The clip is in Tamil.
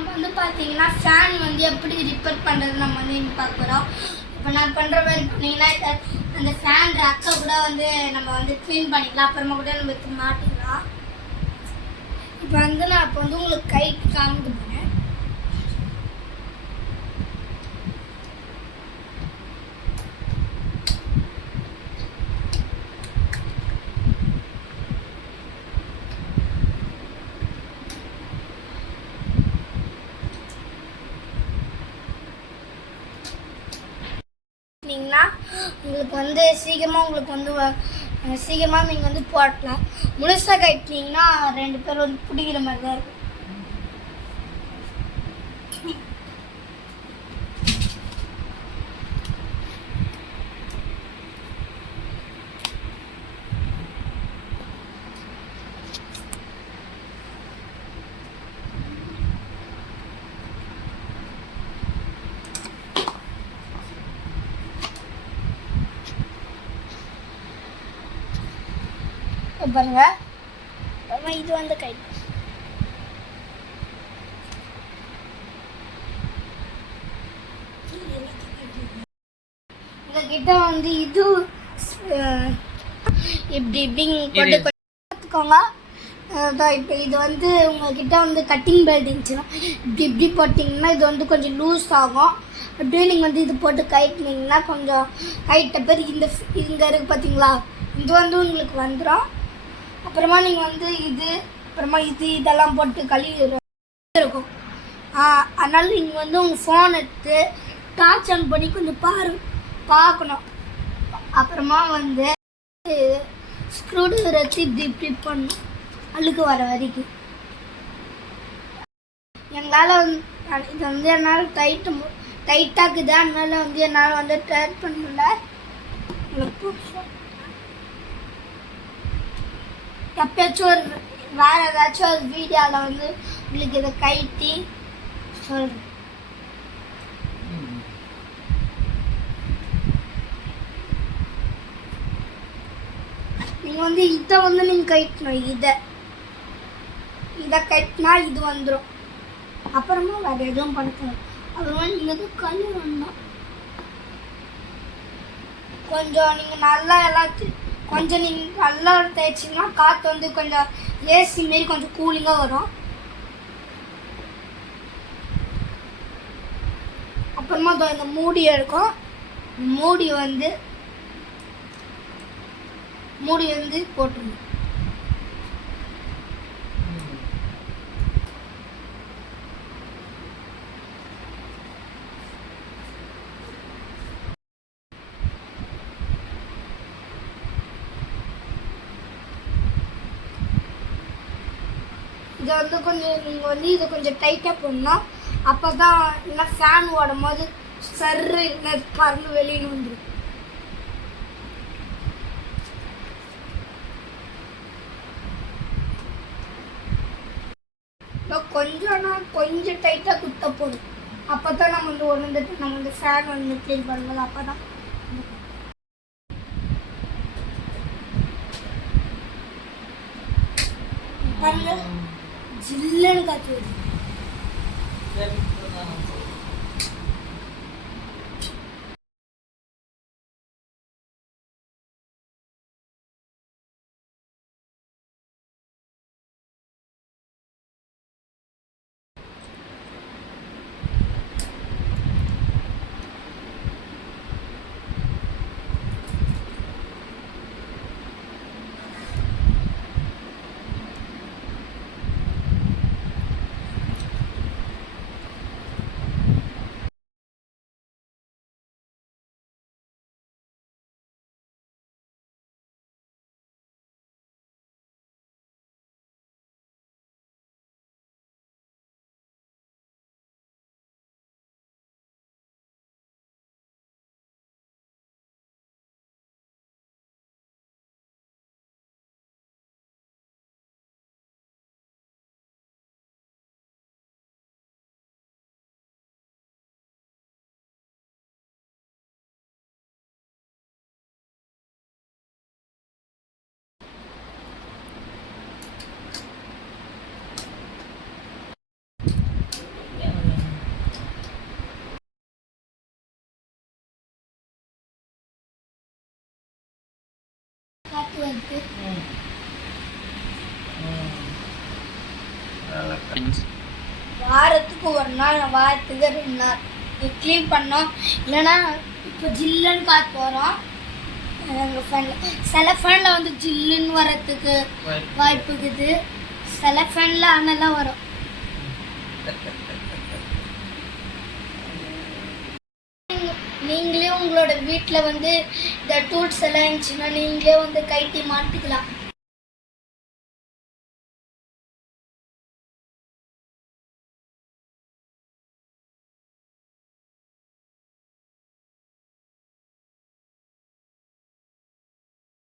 நம்ம வந்து பார்த்தீங்கன்னா ஃபேன் வந்து எப்படி ரிப்பேர் பண்ணுறது நம்ம வந்து இங்கே பார்க்க போகிறோம். இப்போ நான் பண்ணுற மாதிரி பண்ணிங்கன்னா அந்த ஃபேன் ரக்கை கூட வந்து நம்ம வந்து க்ளீன் பண்ணிக்கலாம். அப்புறமா கூட நம்ம மாட்டிக்கலாம். இப்போ வந்து நான் இப்போ வந்து உங்களுக்கு கைட்டு காமிக்க போகிறேன். உங்களுக்கு வந்து சீக்கிரமாக நீங்கள் வந்து போடலாம். முழுசாக கட்டினீங்கன்னா 2 பேர் வந்து பிடிக்கிற மாதிரி தான் இருக்கும். பாருங்க, இது வந்து கை உங்ககிட்ட வந்து இது இப்படி இப்படின்னு பார்த்துக்கோங்க. இப்போ இது வந்து உங்ககிட்ட வந்து கட்டிங் பெல்ட் இருந்துச்சுன்னா இப்படி போட்டிங்கன்னா இது வந்து கொஞ்சம் லூஸ் ஆகும். அப்படியே நீங்கள் வந்து இது போட்டு கைட்டினீங்கன்னா கொஞ்சம் கைட்ட பேர் இங்கே இருக்குது பார்த்தீங்களா, இது வந்து உங்களுக்கு வந்துடும். அப்புறமா நீங்கள் வந்து அப்புறமா இதெல்லாம் போட்டு கழுவி இருக்கும். அதனால நீங்கள் வந்து உங்கள் ஃபோன் எடுத்து டார்ச் ஆன் பண்ணி கொஞ்சம் பார்க்கணும். அப்புறமா வந்து ஸ்க்ரூ ட்ரைவர் வச்சு இப்படி பண்ணணும் அழுக்கு வர வரைக்கும். எங்களால் வந்து இது வந்து என்னால் டைட்டாக்குது, அதனால வந்து என்னால் வந்து ட்ரைட் பண்ணல. எப்பயாச்சும் வேறு ஏதாச்சும் ஒரு வீடியோவில் வந்து உங்களுக்கு இதை கைட்டி சொல்கிறேன். நீங்கள் வந்து இதை வந்து நீங்கள் கைட்டணும். இதை கட்டினா இது வந்துடும். அப்புறமா வேறு எதுவும் பண்ணணும். அப்புறமா நீங்கள் இது கழுவணும். கொஞ்சம் நீங்கள் நல்லா எல்லாத்தையும் கொஞ்சம் நீங்கள் நல்லா தேய்ச்சிங்கன்னா காற்று வந்து கொஞ்சம் ஏசி மாரி கொஞ்சம் கூலிங்காக வரும். அப்புறமா இந்த மூடி இருக்கும். மூடி வந்து போட்டுருங்க. இதை வந்து கொஞ்சம் நீங்கள் வந்து இதை கொஞ்சம் டைட்டாக போடணும். அப்போ தான் இல்லை ஃபேன் ஓடும் போது சர்ரு பறந்து வெளியில் வந்துடும். கொஞ்சம் டைட்டாக குத்த போதும். அப்போ தான் நம்ம வந்து நம்ம வந்து ஃபேன் வந்து க்ளீன் பண்ணும்போது அப்போ தான் பண்ண ஜில்லுன்னு காற்று வருது. வாரத்துக்கு ஒரு நாள், வாரத்துக்கு 2 நாள் க்ளீன் பண்ணோம். இல்லைன்னா இப்போ ஜில்லுன்னு காற்று வரும் எங்கள் ஃபேனில். சில ஃபேனில் வந்து ஜில்லுன்னு வரத்துக்கு வாய்ப்பு இருக்குது, சில ஃபேனில் அனலாம் வரும். நீங்களே உங்களோட வீட்டில் வந்து இந்த டூல்ஸ் எல்லாம் இருந்துச்சுன்னா நீங்களே வந்து கைட்டி மாட்டிக்கலாம்.